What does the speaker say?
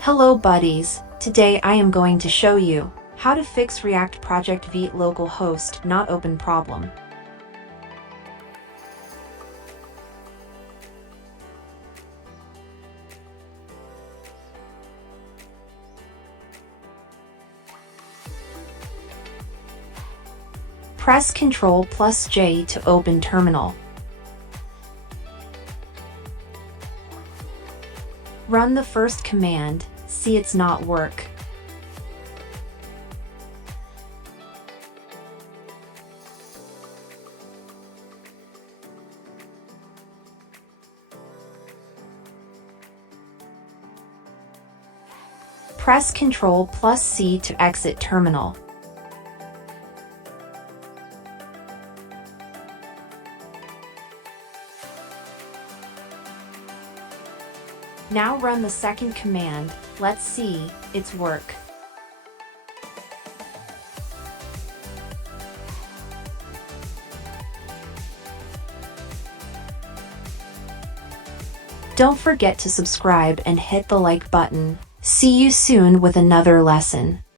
Hello buddies, today I am going to show you how to fix React project Vite localhost not open problem. Press Ctrl J to open terminal. Run the first command, see it's not work. Press Ctrl C to exit terminal. Now run the second command, let's see, it's work. Don't forget to subscribe and hit the like button. See you soon with another lesson.